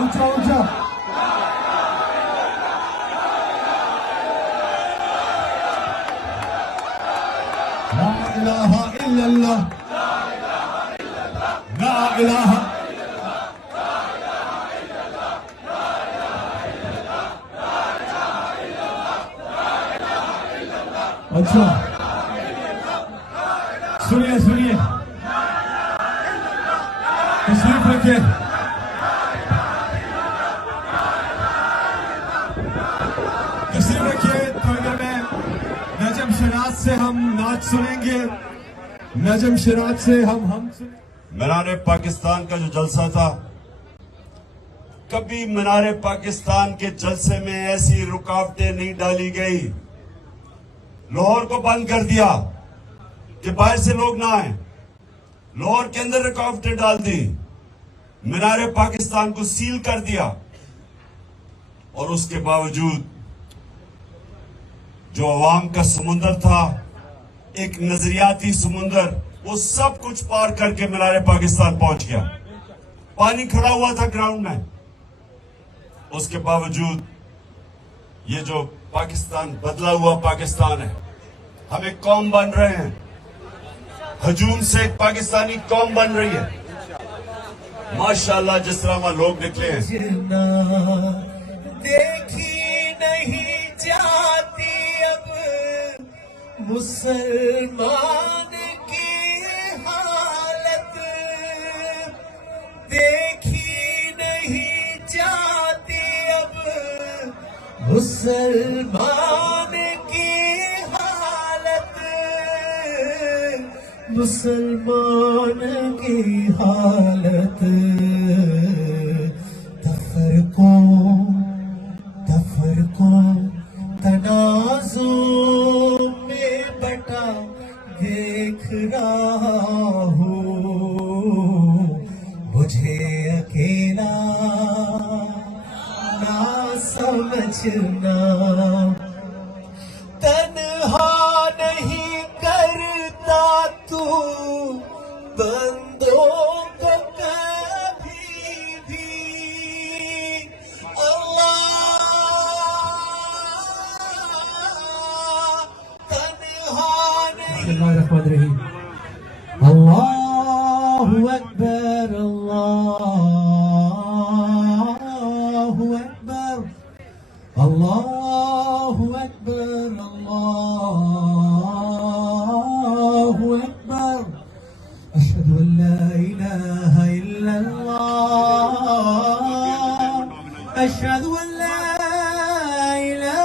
اونچا اونچا لا الہ الا اللہ لا الہ اچھا سنیے سنیے تشریف رکھیے تشریف رکھیے تھوڑی دیر میں نجم شناز سے ہم نعت سنیں گے نجم شناز سے ہم مینار پاکستان کا جو جلسہ تھا کبھی مینار پاکستان کے جلسے میں ایسی رکاوٹیں نہیں ڈالی گئی لاہور کو بند کر دیا کہ باہر سے لوگ نہ آئیں لاہور کے اندر رکاوٹیں ڈال دی مینار پاکستان کو سیل کر دیا اور اس کے باوجود جو عوام کا سمندر تھا ایک نظریاتی سمندر وہ سب کچھ پار کر کے مینار پاکستان پہنچ گیا پانی کھڑا ہوا تھا گراؤنڈ میں اس کے باوجود یہ جو پاکستان بدلا ہوا پاکستان ہے ہم ایک قوم بن رہے ہیں ہجوم سے ایک پاکستانی قوم بن رہی ہے ماشاءاللہ جس طرح وہاں لوگ نکلے ہیں دیکھی نہیں جاتی اب مسلمان کی حالت دیکھی نہیں جاتی اب مسلمان کی حالت مسلمان کی حالت تفرقوں تنازع میں بٹا دیکھ رہا ہوں مجھے اکیلا نہ سمجھنا تنہا نہیں کرتا تو بندوں کو کبھی بھی اللہ تنہا نہیں بسم اللہ الرحمن الرحیم اللہ اکبر اللہ اکبر اللہ اکبر اللہ اکبر اشہد ان لا الہ الا اللہ اشہد ان لا الہ